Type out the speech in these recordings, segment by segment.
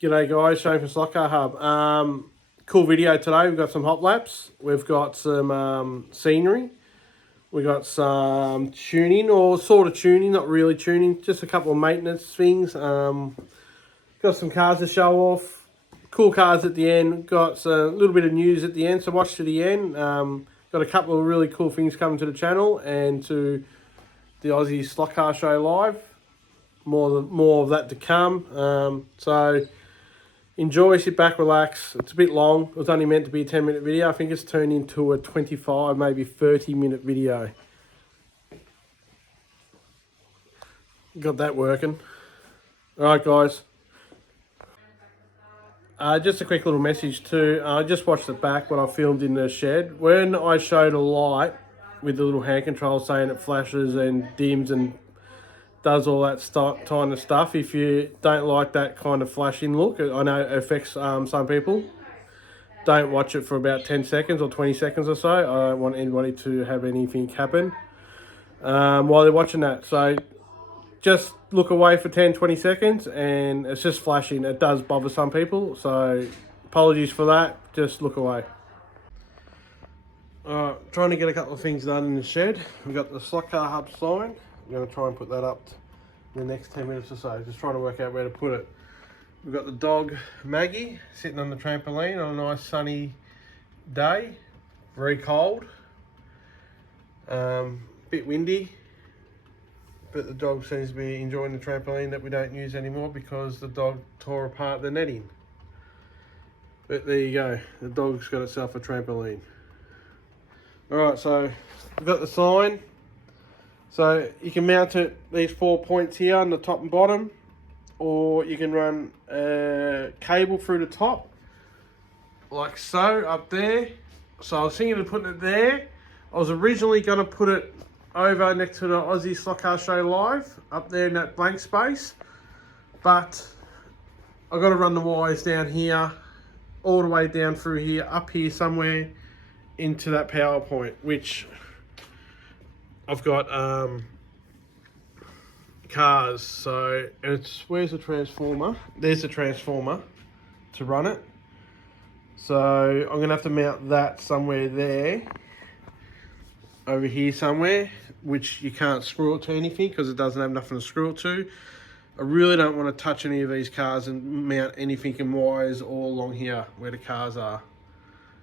G'day guys, Shane from SLOTCAR HUB. Cool video today. We've got some hop laps. We've got some scenery. We've got some tuning, or sort of tuning, not really tuning, just a couple of maintenance things. Got some cars to show off. Cool cars at the end. Got a little bit of news at the end, so watch to the end. Got a couple of really cool things coming to the channel and to the Aussie Slot Car Show live. More of that to come. So enjoy, sit back, relax. It's a bit long. It was only meant to be a 10-minute video. I think it's turned into a 25, maybe 30-minute video. Got that working. All right, guys. Just a quick little message too. I just watched it back when I filmed in the shed. When I showed a light with the little hand control saying it flashes and dims and does all that kind of stuff, if you don't like that kind of flashing look, I know it affects some people. Don't watch it for about 10 seconds or 20 seconds or so. I don't want anybody to have anything happen while they're watching that. So just look away for 10-20 seconds and it's just flashing. It does bother some people, so apologies for that. Just look away. Trying to get a couple of things done in the shed. We've got the SLOTCAR HUB sign. I'm going to try and put that up in the next 10 minutes or so. Just trying to work out where to put it. We've got the dog Maggie sitting on the trampoline on a nice sunny day. Very cold. Bit windy. But the dog seems to be enjoying the trampoline that we don't use anymore because the dog tore apart the netting. But there you go. The dog's got itself a trampoline. Alright, so we've got the sign. So you can mount it, these 4 points here on the top and bottom, or you can run a cable through the top, like so, up there. So I was thinking of putting it there. I was originally going to put it over next to the Aussie Slot Car Show live, up there in that blank space. But I've got to run the wires down here, all the way down through here, up here somewhere, into that power point, which I've got cars, so it's, where's the transformer? There's the transformer to run it. So I'm gonna have to mount that somewhere there, over here somewhere, which you can't screw it to anything because it doesn't have nothing to screw it to. I really don't want to touch any of these cars and mount anything in wires all along here where the cars are,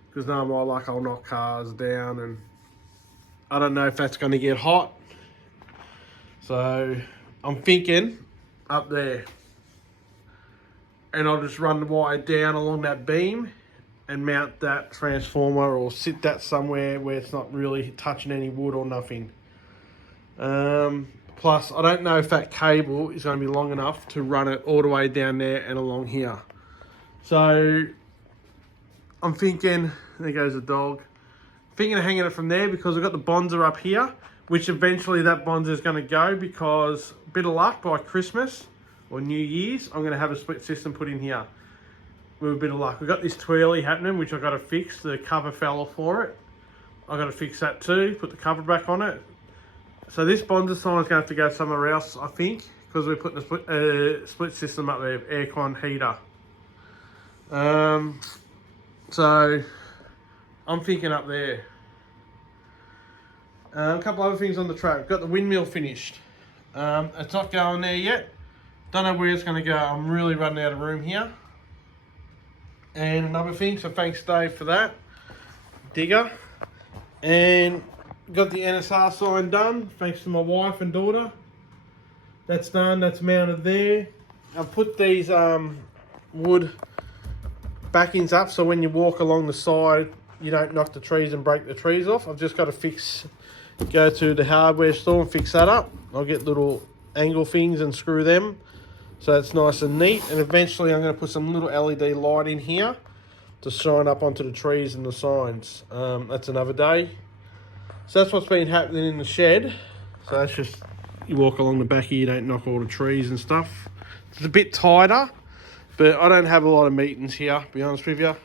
because now my luck I'll knock cars down, and I don't know if that's going to get hot. So I'm thinking up there. And I'll just run the wire down along that beam and mount that transformer, or sit that somewhere where it's not really touching any wood or nothing. Plus, I don't know if that cable is going to be long enough to run it all the way down there and along here. So I'm thinking, there goes the dog. Thinking of hanging it from there because we've got the bonzer up here, which eventually that bonzer is going to go, because bit of luck, by Christmas or New Year's, I'm going to have a split system put in here with a bit of luck. We've got this twirly happening, which I've got to fix. The cover fell off for it. I've got to fix that too, put the cover back on it. So this bonzer sign is going to have to go somewhere else, I think, because we're putting a split system up there, aircon heater. So I'm thinking up there. A couple other things on the track. Got the windmill finished. It's not going there yet. Don't know where it's going to go. I'm really running out of room here. And another thing, so thanks Dave for that. Digger. And got the NSR sign done, thanks to my wife and daughter. That's done, that's mounted there. I've put these wood backings up so when you walk along the side you don't knock the trees and break the trees off. I've just got to go to the hardware store and fix that up. I'll get little angle things and screw them so it's nice and neat, and eventually I'm going to put some little LED light in here to shine up onto the trees and the signs. That's another day. So that's what's been happening in the shed. So that's just, you walk along the back here, you don't knock all the trees and stuff. It's a bit tighter, but I don't have a lot of meetings here, to be honest with you.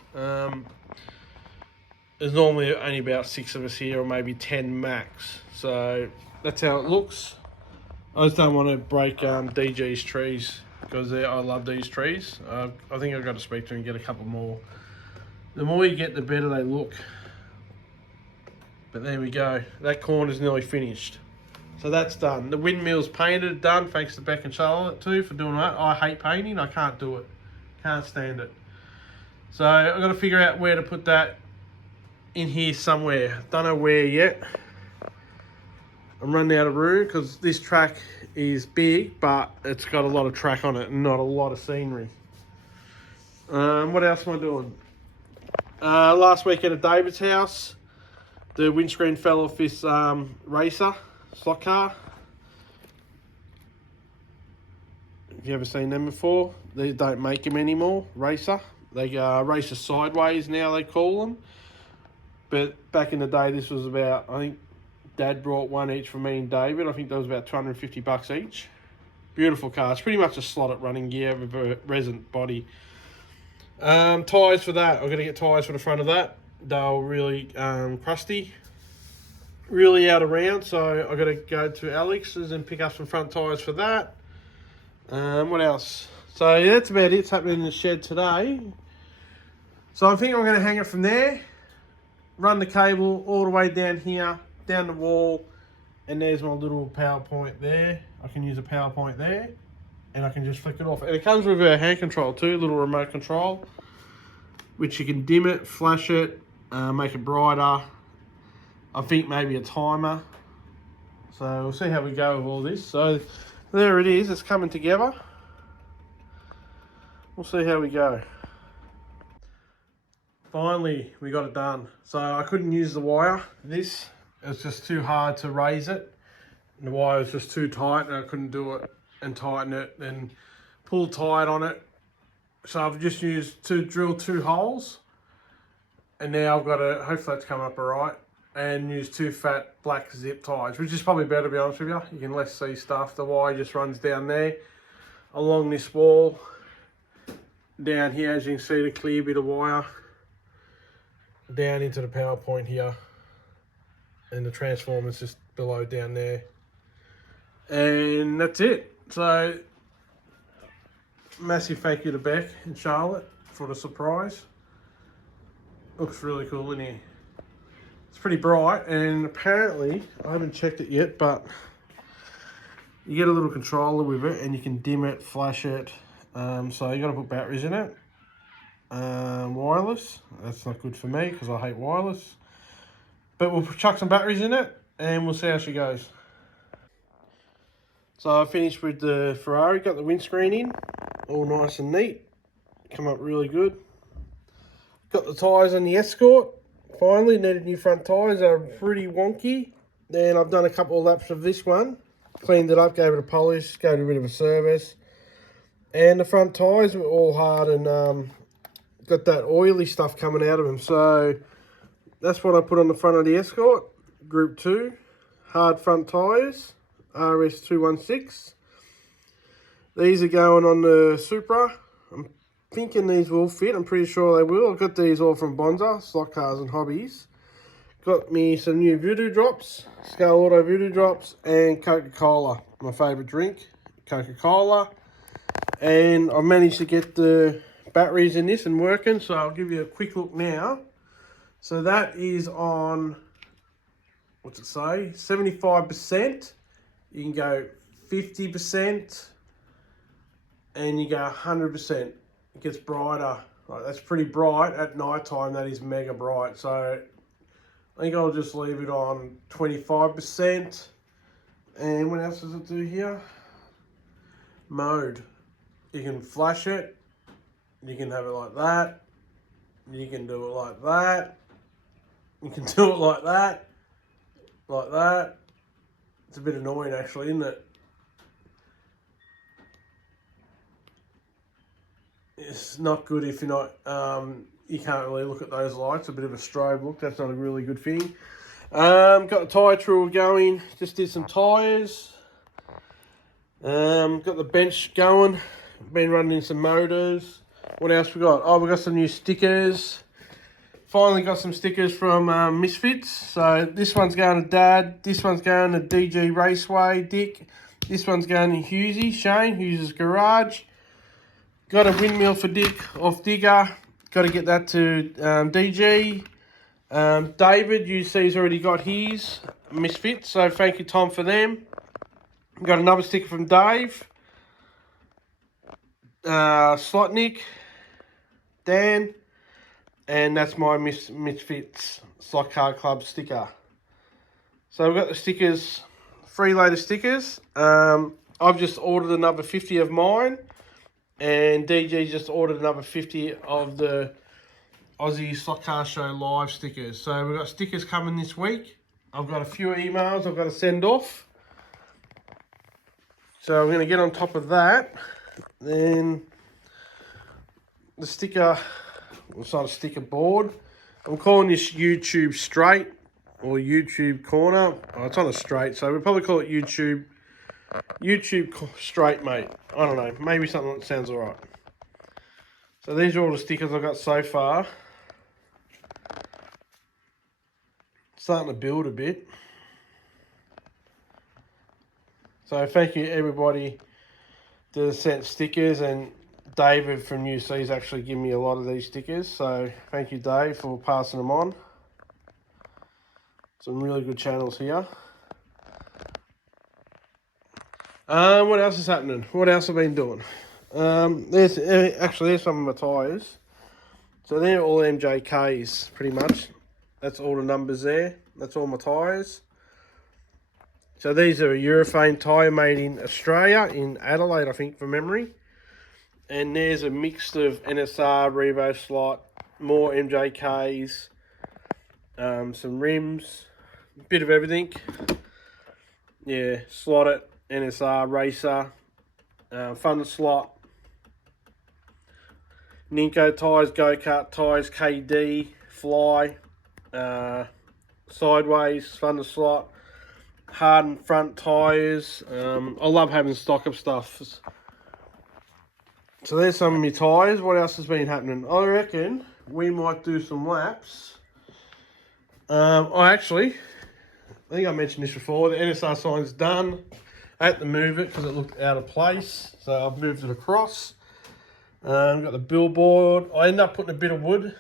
There's normally only about 6 of us here, or maybe 10 max. So that's how it looks. I just don't want to break DG's trees because I love these trees. I think I've got to speak to them and get a couple more. The more you get, the better they look. But there we go. That corner's nearly finished. So that's done. The windmill's painted, done. Thanks to Beck and Charlotte too for doing that. I hate painting. I can't do it. Can't stand it. So I've got to figure out where to put that in here somewhere. Don't know where yet. I'm running out of room because this track is big, but it's got a lot of track on it and not a lot of scenery. What else am I doing? Last weekend at David's house, the windscreen fell off this racer, slot car. Have you ever seen them before? They don't make them anymore, racer. They racer sideways now, they call them. But back in the day, this was about, I think Dad brought one each for me and David. I think that was about $250 each. Beautiful car. It's pretty much a slotted running gear with a resin body. Tyres for that. I've got to get tyres for the front of that. They're really crusty. Really out of round, so I've got to go to Alex's and pick up some front tyres for that. What else? So yeah, that's about it. It's happening in the shed today. So I think I'm going to hang it from there. Run the cable all the way down here, down the wall, and there's my little power point there. I can use a power point there, and I can just flick it off. And it comes with a hand control too, little remote control, which you can dim it, flash it, make it brighter. I think maybe a timer. So we'll see how we go with all this. So there it is, it's coming together. We'll see how we go. Finally, we got it done. So I couldn't use the wire. This, it was just too hard to raise it. And the wire was just too tight and I couldn't do it and tighten it and pull tight on it. So I've just used to drill 2 holes. And now I've got to, hopefully that's come up all right, and use 2 fat black zip ties, which is probably better to be honest with you. You can less see stuff. The wire just runs down there, along this wall, down here, as you can see, the clear bit of wire, down into the power point here, and the transformer's just below down there, and that's it. So massive thank you to Beck and Charlotte for the surprise. Looks really cool in here. It's pretty bright, and apparently I haven't checked it yet, but you get a little controller with it and you can dim it, flash it. So you got to put batteries in it. Wireless, that's not good for me because I hate wireless, but we'll chuck some batteries in it and we'll see how she goes. So I finished with the Ferrari, got the windscreen in, all nice and neat, come up really good. Got the tyres on the Escort, finally needed new front tyres, they were pretty wonky. Then I've done a couple of laps of this one, cleaned it up, gave it a polish, gave it a bit of a service. And the front tyres were all hard and got that oily stuff coming out of them. So that's what I put on the front of the Escort, Group 2, hard front tyres, RS216. These are going on the Supra. I'm thinking these will fit, I'm pretty sure they will. I've got these all from Bonza, Slot Cars and Hobbies. Got me some new Voodoo Drops, Scale Auto Voodoo Drops, and Coca-Cola, my favourite drink, Coca-Cola. And I managed to get the batteries in this and working, so I'll give you a quick look now. So that is on, what's it say, 75%. You can go 50%, and you go 100%. It gets brighter. Like, that's pretty bright at night time. That is mega bright. So I think I'll just leave it on 25%. And what else does it do here? Mode. You can flash it. You can have it like that. You can do it like that. You can do it like that. Like that. It's a bit annoying actually, isn't it? It's not good if you're not, you can't really look at those lights, a bit of a strobe look, that's not a really good thing. Got the tyre tool going, just did some tyres. Got the bench going, been running some motors. What else we got? Oh, we got some new stickers. Finally got some stickers from Misfits. So this one's going to Dad, this one's going to DG Raceway, Dick. This one's going to Hughesy, Shane, Hughes' Garage. Got a windmill for Dick off Digger. Got to get that to DG. David, you see, he's already got his Misfits, so thank you, Tom, for them. Got another sticker from Dave. Slotnick, Dan, and that's my Misfits SLOTCAR Club sticker. So we've got the stickers, 3 load of stickers. I've just ordered another 50 of mine, and DG just ordered another 50 of the Aussie SLOTCAR Show Live stickers. So we've got stickers coming this week. I've got a few emails I've got to send off. So I'm going to get on top of that. Then the sticker, it's not a sticker board. I'm calling this YouTube straight or YouTube corner. Oh, it's on a straight, so we'll probably call it YouTube straight, mate. I don't know, maybe something that sounds alright. So these are all the stickers I've got so far. Starting to build a bit. So thank you everybody that sent stickers, and David from UC's actually given me a lot of these stickers. So thank you, Dave, for passing them on. Some really good channels here. What else is happening? What else have I been doing? There's some of my tyres. So they're all MJKs pretty much. That's all the numbers there. That's all my tyres. So these are a urethane tyre made in Australia, in Adelaide, I think, from memory. And there's a mix of NSR, Revo slot, more MJKs, some rims, a bit of everything. Yeah, slot it, NSR, racer, Thunder slot, Ninko tyres, go-kart tyres, KD, fly, sideways, Thunder slot, hardened front tyres. I love having stock of stuff. So there's some of my tyres. What else has been happening? I reckon we might do some laps. I think I mentioned this before. The NSR sign's done. I had to move it because it looked out of place. So I've moved it across. Got the billboard. I ended up putting a bit of wood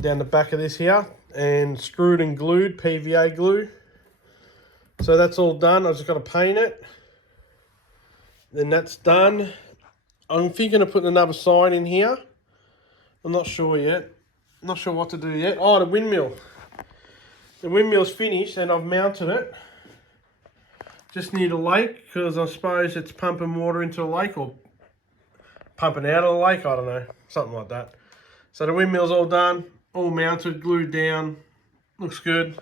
down the back of this here and screwed and glued, PVA glue. So that's all done. I've just got to paint it. Then that's done. I'm thinking of putting another sign in here. I'm not sure yet. Not sure what to do yet. Oh, the windmill. The windmill's finished and I've mounted it. Just near the lake, because I suppose it's pumping water into the lake or pumping out of the lake. I don't know. Something like that. So the windmill's all done. All mounted, glued down. Looks good.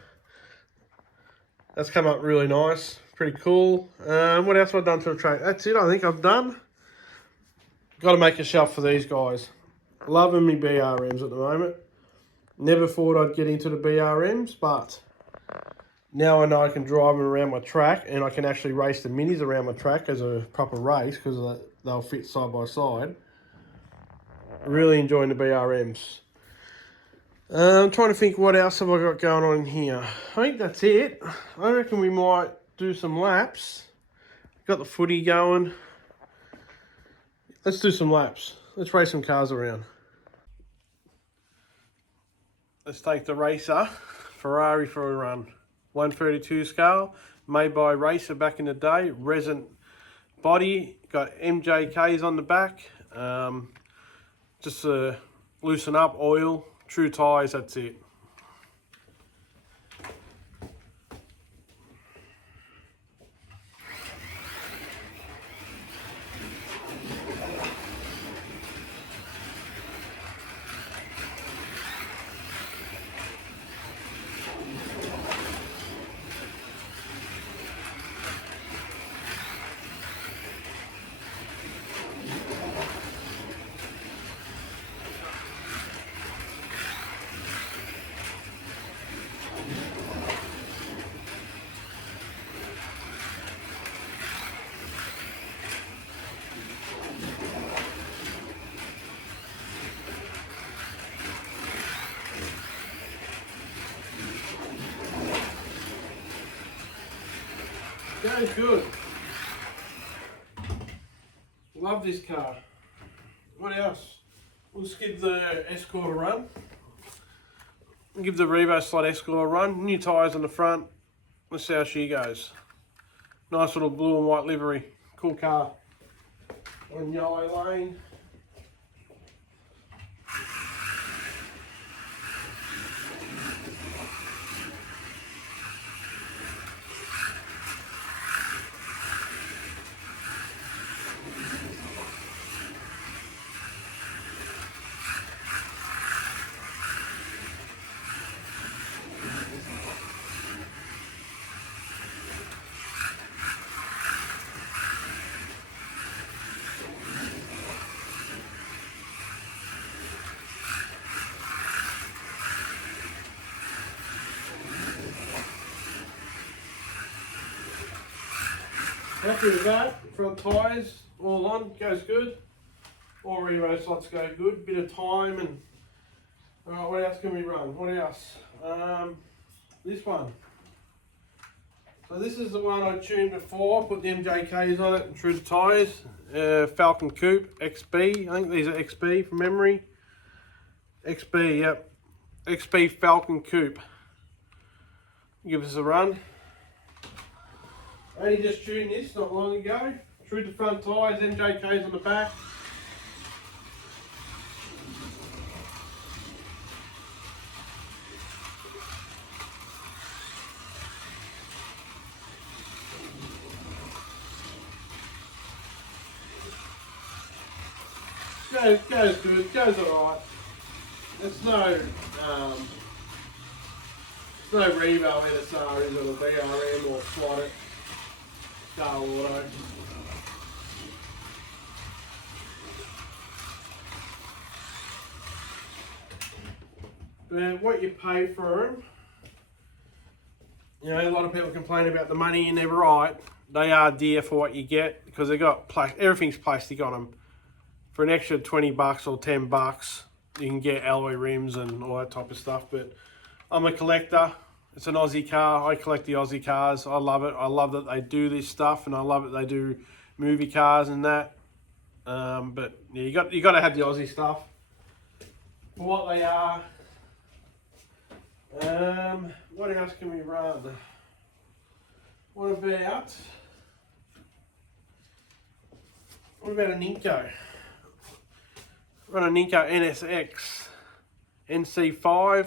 That's come up really nice. Pretty cool. What else have I done to the track? That's it, I think I've done. Got to make a shelf for these guys. Loving me BRMs at the moment. Never thought I'd get into the BRMs, but now I know I can drive them around my track, and I can actually race the minis around my track as a proper race because they'll fit side by side. Really enjoying the BRMs. I'm trying to think what else have I got going on in here. I think that's it. I reckon we might do some laps. Got the footy going. Let's do some laps. Let's race some cars around. Let's take the Racer Ferrari for a run. 132 scale, made by Racer back in the day. Resin body, got MJKs on the back. Just to loosen up, oil, true tyres, that's it. Going good. Love this car. What else? We'll just give the Escort a run. Give the Revo Slot Escort a run. New tyres on the front. Let's see how she goes. Nice little blue and white livery. Cool car. On yellow lane. Happy with that. Front tyres all on, goes good. All Revo slots go good. Bit of time and. Alright, what else can we run? What else? This one. So this is the one I tuned before. Put the MJKs on it and through the tyres. Falcon Coupe XB. I think these are XB from memory. XB, yep. XB Falcon Coupe. Give us a run. I only just tuned this not long ago. Through the front tyres, MJKs on the back. Goes good, goes alright. It's no Revo NSR, is it, or BRM or Slot It. Star Auto. But what you pay for them, you know, a lot of people complain about the money, and they're right. They are dear for what you get because they got everything's plastic on them. For an extra $20 or $10, you can get alloy rims and all that type of stuff. But I'm a collector. It's an Aussie car. I collect the Aussie cars. I love it. I love that they do this stuff, and I love it they do movie cars and that. But yeah, you got to have the Aussie stuff for what they are. What else can we run? What about a Ninko? Run a Ninko NSX NC5.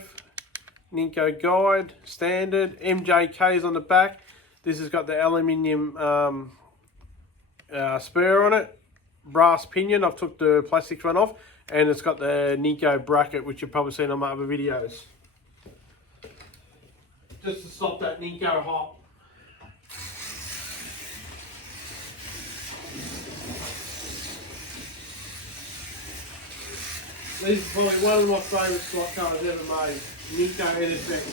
Ninko guide, standard, MJKs on the back. This has got the aluminium spur on it, brass pinion. I've took the plastic one off, and it's got the Ninko bracket, which you've probably seen on my other videos. Just to stop that Ninko hop. This is probably one of my favourite slot cars ever made. Ninko NSX.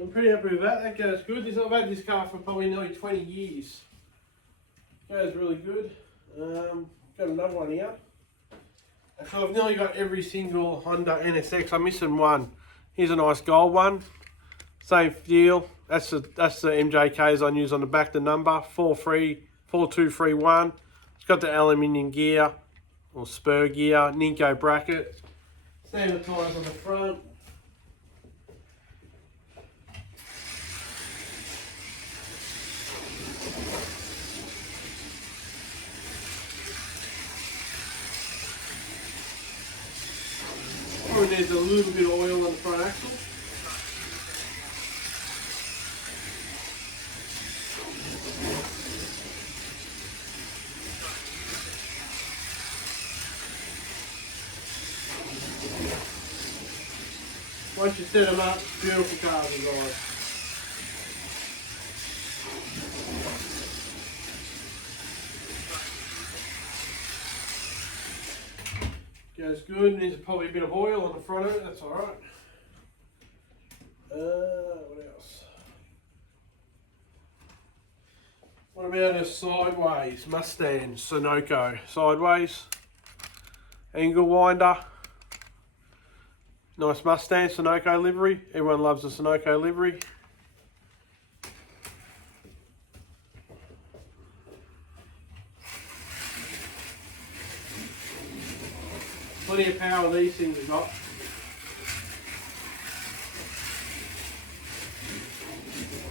I'm pretty happy with that. That goes good. I've had this car for probably nearly 20 years. Goes really good. Got another one here. So I've nearly got every single Honda NSX. I'm missing one. Here's a nice gold one. Same deal. That's the MJKs I use on the back. The number 4231. It's got the aluminium gear or spur gear. Ninko bracket. Standard tyres on the front. Probably needs a little bit of oil on the front axle. Once you set them up, beautiful cars as always. Goes good. Needs probably a bit of oil on the front of it. That's all right. What else? What about a sideways Mustang Sunoco? Sideways angle winder. Nice Mustang Sunoco livery. Everyone loves the Sunoco livery. Plenty of power these things have got.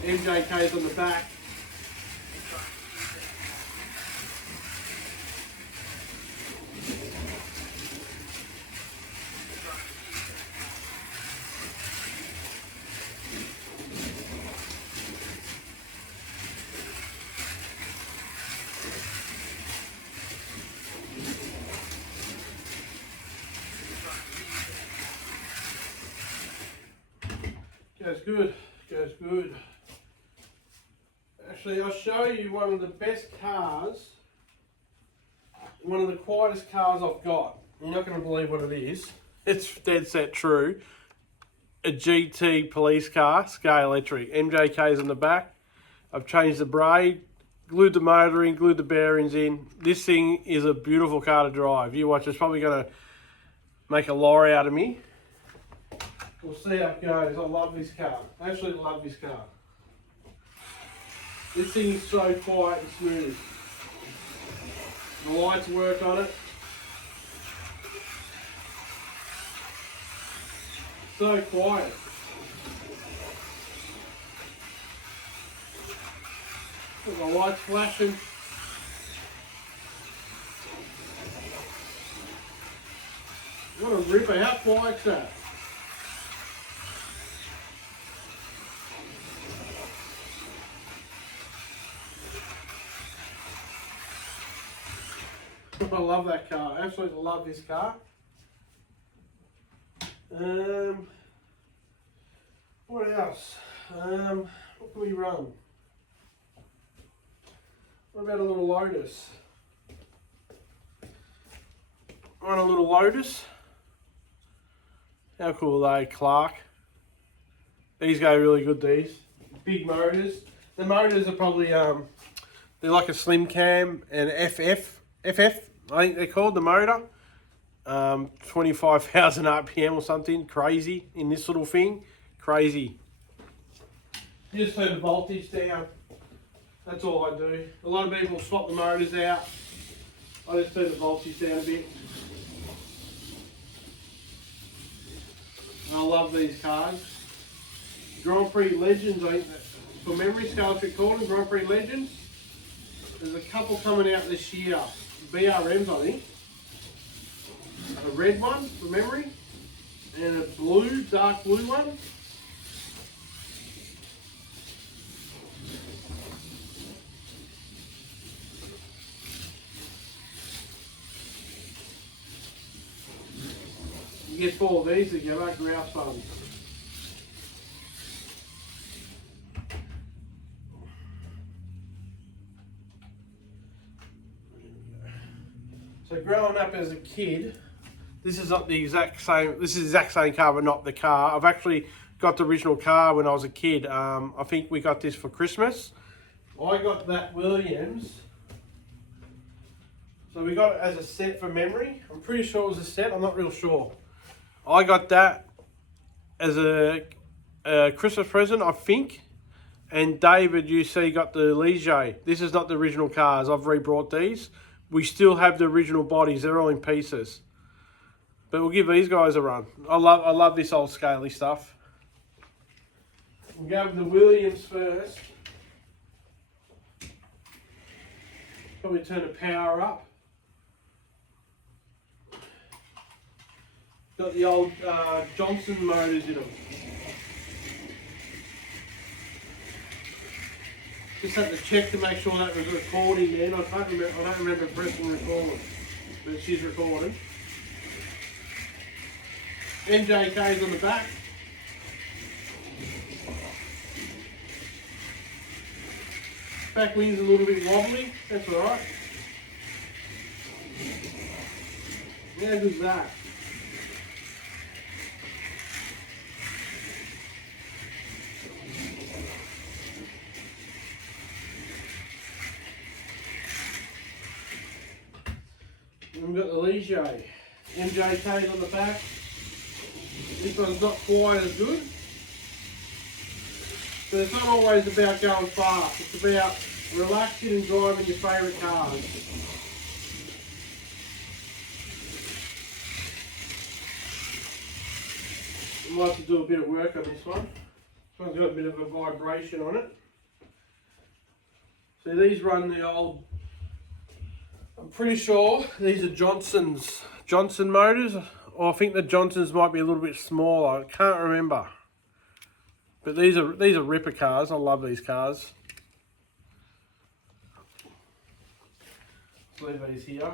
MJK's on the back. Goes good, goes good. Actually, I'll show you one of the best cars, one of the quietest cars I've got. You're not going to believe what it is. It's dead set true. A GT police car, scale electric. MJK's on the back. I've changed the braid, glued the motor in, glued the bearings in. This thing is a beautiful car to drive. You watch, it's probably going to make a lorry out of me. We'll see how it goes. I love this car. I absolutely love this car. This thing is so quiet and smooth. The lights work on it. So quiet. Got the lights flashing. What a ripper. How quiet's that? I love that car. I absolutely love this car. What else? What can we run? What about a little Lotus? Run a little Lotus. How cool are they, Clark? These go really good, these. Big motors. The motors are probably, they're like a slim cam and FF, I think they're called, the motor. 25,000 RPM or something. Crazy in this little thing. Crazy. You just turn the voltage down. That's all I do. A lot of people swap the motors out. I just turn the voltage down a bit. And I love these cars. Grand Prix Legends, I think, for memory, scale recording, Grand Prix Legends. There's a couple coming out this year. BRMs, I think. A red one, for memory. And a blue, dark blue one. You get 4 of these together, grouse funds. So growing up as a kid, this is not the exact same, this is the exact same car but not the car. I've actually got the original car when I was a kid. I think we got this for Christmas. I got that Williams. So we got it as a set for memory. I'm pretty sure it was a set, I'm not real sure. I got that as a Christmas present, I think. And David, you see, got the Ligier. This is not the original cars. I've re-brought these. We still have the original bodies. They're all in pieces. But we'll give these guys a run. I love this old scaly stuff. We'll go with the Williams first. Probably turn the power up. Got the old Johnson motors in them. Just had to check to make sure that was recording then. I don't remember pressing record, but she's recording. MJK's on the back. Back wing's a little bit wobbly, that's alright. How good's that? And we've got the Ligier. MJK's on the back. This one's not quite as good. But it's not always about going fast. It's about relaxing and driving your favourite cars. I'd like to do a bit of work on this one. This one's got a bit of a vibration on it. So these run the old, I'm pretty sure these are Johnson motors. Or I think the Johnsons might be a little bit smaller. I can't remember. But these are ripper cars. I love these cars. Let's leave these here.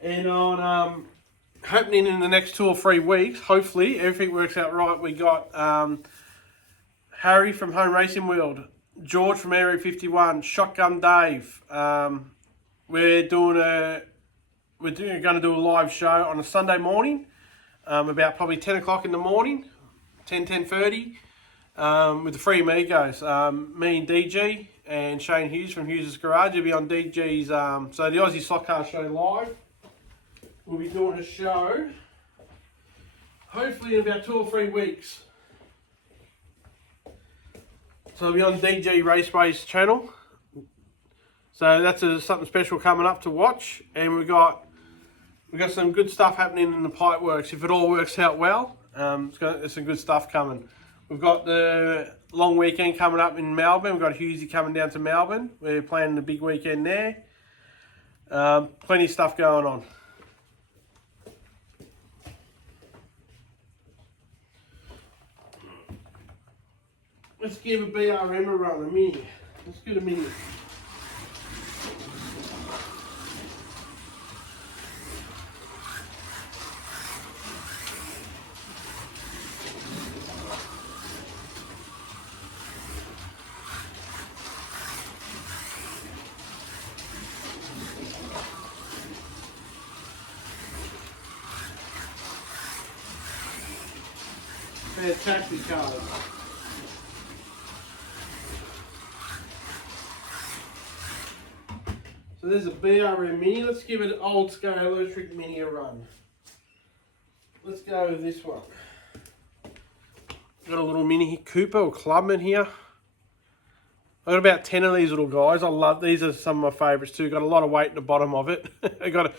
And on happening in the next 2 or 3 weeks, hopefully everything works out right. We got Harry from Home Racing World, George from Area 51, Shotgun Dave. We're going to do a live show on a Sunday morning, about probably 10 o'clock in the morning, 10:30. With the three amigos, me and DG and Shane Hughes from Hughes' Garage will be on DG's, so the Aussie Slot Car Show live. We'll be doing a show, hopefully in about 2 or 3 weeks. So it'll be on DG Raceway's channel. So that's something special coming up to watch, and we've got some good stuff happening in the pipe works. If it all works out well, there's some good stuff coming. We've got the long weekend coming up in Melbourne. We've got Hughesy coming down to Melbourne. We're planning a big weekend there. Plenty of stuff going on. Let's give a BRM a run, a mini. Let's get a mini. Fantastic colours. So there's a BRM Mini. Let's give it an old scale electric Mini a run. Let's go with this one. Got a little Mini Cooper or Clubman here. I've got about 10 of these little guys. I love these. Are some of my favourites too. Got a lot of weight in the bottom of it. I got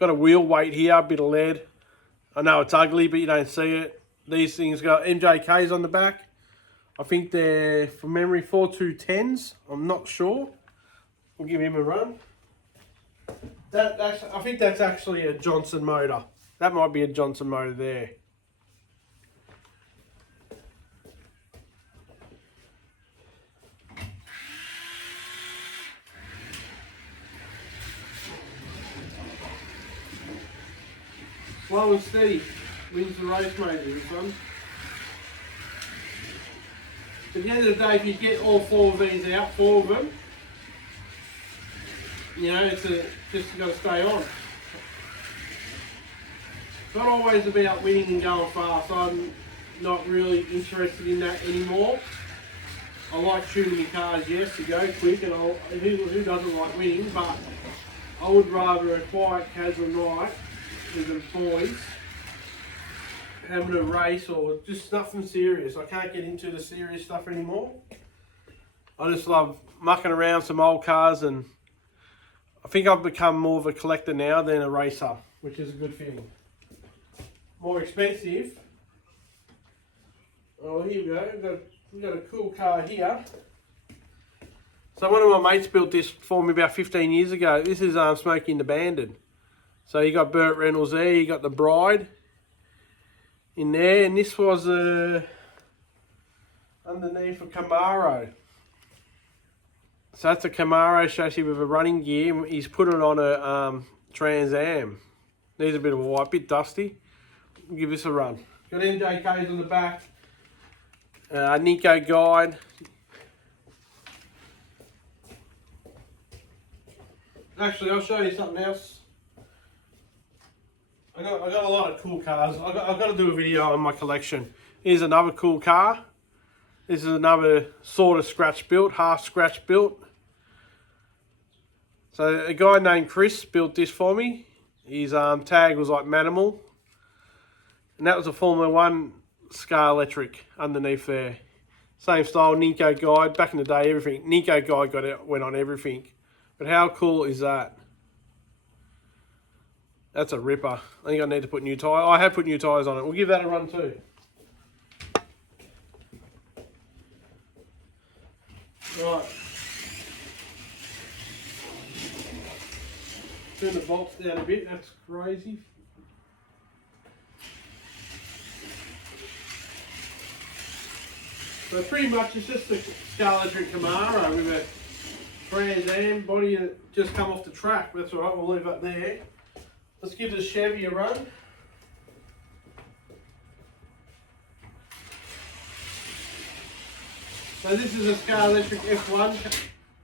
a wheel weight here, a bit of lead. I know it's ugly, but you don't see it. These things got MJKs on the back. I think they're, from memory, 4210s. I'm not sure. We'll give him a run. I think that's actually a Johnson motor. That might be a Johnson motor there. Slow and steady wins the race, mate, this one. At the end of the day, if you get all 4 of these out, 4 of them, you know, just got to stay on. It's not always about winning and going fast. I'm not really interested in that anymore. I like shooting my cars, yes, to go quick, and who doesn't like winning, but I would rather a quiet, casual night with the boys, having a race or just nothing serious. I can't get into the serious stuff anymore. I just love mucking around some old cars, and I think I've become more of a collector now than a racer, which is a good thing. More expensive. Oh, here we go. We've got a cool car here. So one of my mates built this for me about 15 years ago. This is Smokey and the Bandit. So you got Burt Reynolds there, you got the Bride in there, and this was underneath a Camaro. So that's a Camaro chassis with a running gear. He's put it on a Trans Am. Needs a bit of a wipe, bit dusty. We'll give this a run. Got MJKs on the back. Nico guide. Actually, I'll show you something else. I got a lot of cool cars. I've got to do a video on my collection. Here's another cool car. This is another sort of scratch built, half scratch built. So a guy named Chris built this for me. His tag was like Manimal. And that was a Formula 1 Scar Electric underneath there. Same style, Ninko guide. Back in the day, everything. Ninko guide went on everything. But how cool is that? That's a ripper. I think I need to put new tyres. I have put new tyres on it. We'll give that a run too. Right. Turn the bolts down a bit. That's crazy. So pretty much it's just a Scar Electric Camaro with a Trans Am body that just come off the track. That's alright, we'll leave that there. Let's give the Chevy a run. So this is a Scar Electric F1.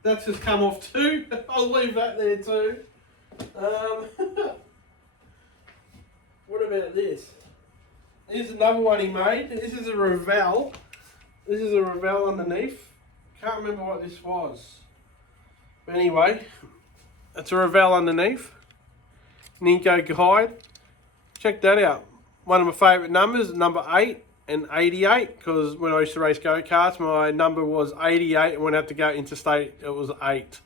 That's just come off too. I'll leave that there too. What about this? Here's another one he made. This is a Ravel. This is a Ravel underneath. Can't remember what this was. But anyway, it's a Ravel underneath. Ninko guide. Check that out. One of my favourite numbers, number 8 and 88. Because when I used to race go-karts, my number was 88. And when I had to go interstate, it was 8.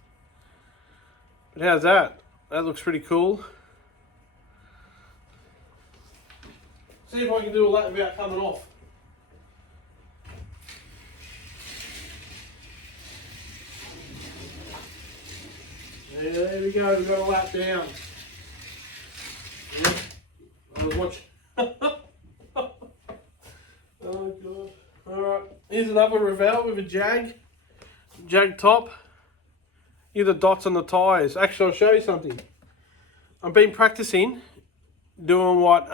But how's that? That looks pretty cool. See if I can do all that without coming off. Yeah, there we go, we've got a lap down. Yeah, I was watching. Oh God. Alright, here's another Ravel with a Jag top. Here are the dots on the tyres. Actually, I'll show you something. I've been practicing doing what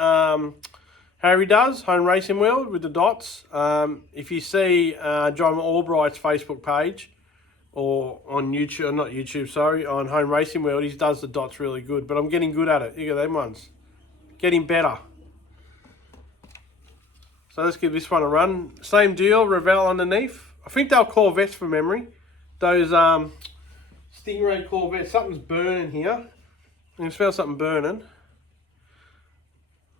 Harry does, Home Racing World, with the dots. If you see John Albright's Facebook page, or on YouTube, not YouTube, sorry, on Home Racing World, he does the dots really good. But I'm getting good at it. Look at them ones. Getting better. So let's give this one a run. Same deal, Ravel underneath. I think they're Corvettes from memory. Those Stingray Corvettes. Something's burning here. I can smell something burning.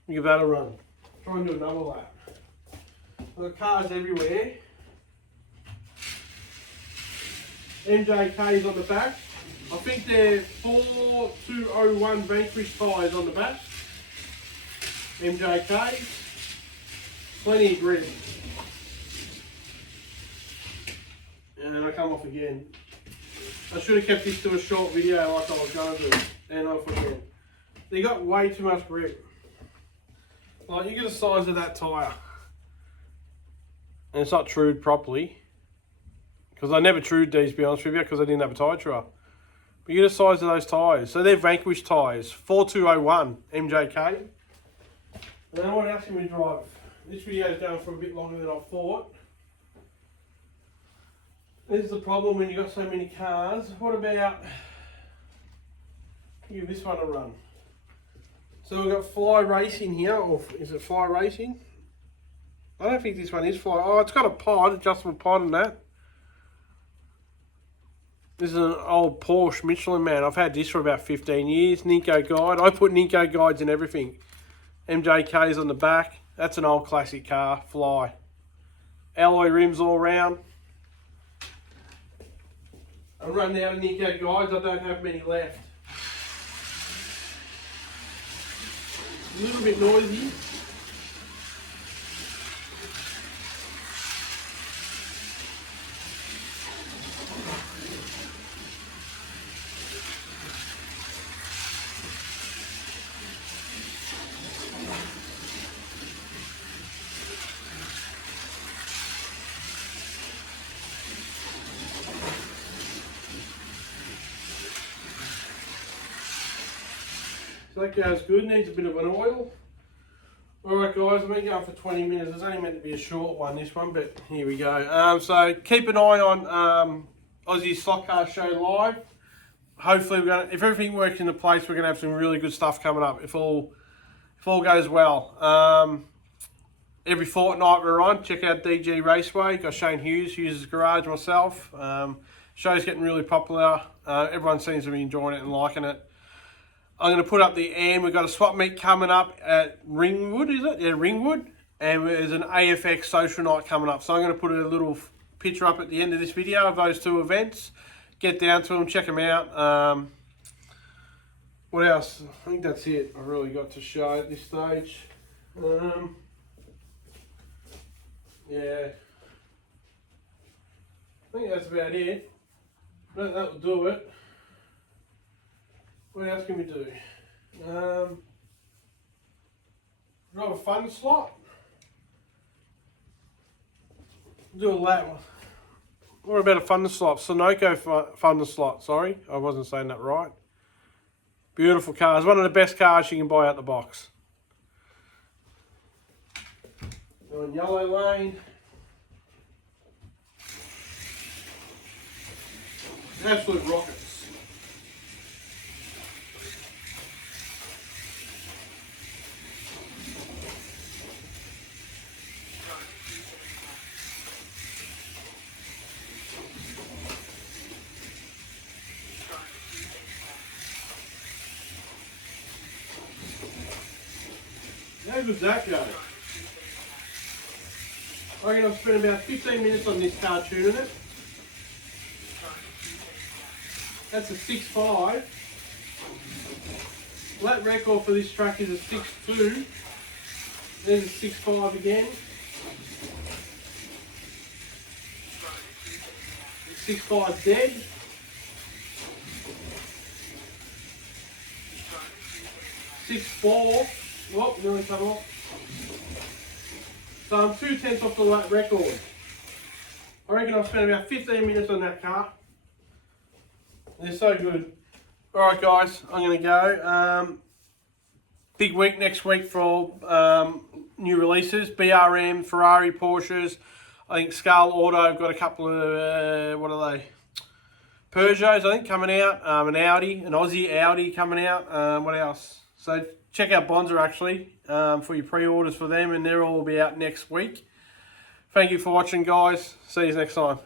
Give that a run. Try and do another lap. There are cars everywhere. MJK's on the back. I think they're 4201 Vanquish tyres on the back. MJK. Plenty of grip. And I come off again. I should have kept this to a short video like I was going to do. And off again. They got way too much grip. Like, you get the size of that tyre. And it's not trued properly. Because I never trued these, to be honest with you, because I didn't have a tyre truer. But you get the size of those tyres. So they're Vanquish tyres. 4201 MJK. Now what else can we drive? This video is going for a bit longer than I thought. This is the problem when you've got so many cars. What about... give this one a run. So we've got Fly Racing here, or is it Fly Racing? I don't think this one is Fly. Oh, it's got a pod, adjustable pod on that. This is an old Porsche Michelin Man. I've had this for about 15 years. Ninko guide. I put Ninko guides in everything. MJK's on the back. That's an old classic car, Fly. Alloy rims all round. I'm running out of Ninko guides. I don't have many left. A little bit noisy. So that goes good, needs a bit of an oil. Alright guys, I've been going for 20 minutes. It's only meant to be a short one, this one, but here we go. So keep an eye on Aussie Slot Car Show live. Hopefully, if everything works into place, we're going to have some really good stuff coming up. If all if all goes well. Every fortnight we're on, check out DG Raceway. Got Shane Hughes' garage, myself. Show's getting really popular. Everyone seems to be enjoying it and liking it. I'm going to put up the AM. We've got a swap meet coming up at Ringwood, is it? Yeah, Ringwood. And there's an AFX social night coming up. So I'm going to put a little picture up at the end of this video of those two events. Get down to them, check them out. What else? I think that's it. I really got to show at this stage. Yeah, I think that's about it. That will do it. What else can we do? Drive a fun slot. Do a lap. What about a fun slot? Sunoco fun slot. Sorry, I wasn't saying that right. Beautiful cars. One of the best cars you can buy out the box. Doing yellow lane. Absolute rockets. How good's that go? I reckon I've spent about 15 minutes on this car tuning it. That's a 6.5. Lap record for this track is a 6.2. There's a 6.5 again. 6.5 dead. 6.4. Whoop, nearly come off. So I'm 2/10 off the lap record. I reckon I've spent about 15 minutes on that car. They're so good. Alright guys, I'm going to go. Big week next week for new releases. BRM, Ferrari, Porsches. I think Scale Auto have got a couple of, what are they? Peugeots, I think, coming out. An Audi, an Aussie Audi coming out. What else? So check out Bonza actually for your pre-orders for them, and they'll all be out next week. Thank you for watching guys. See you next time.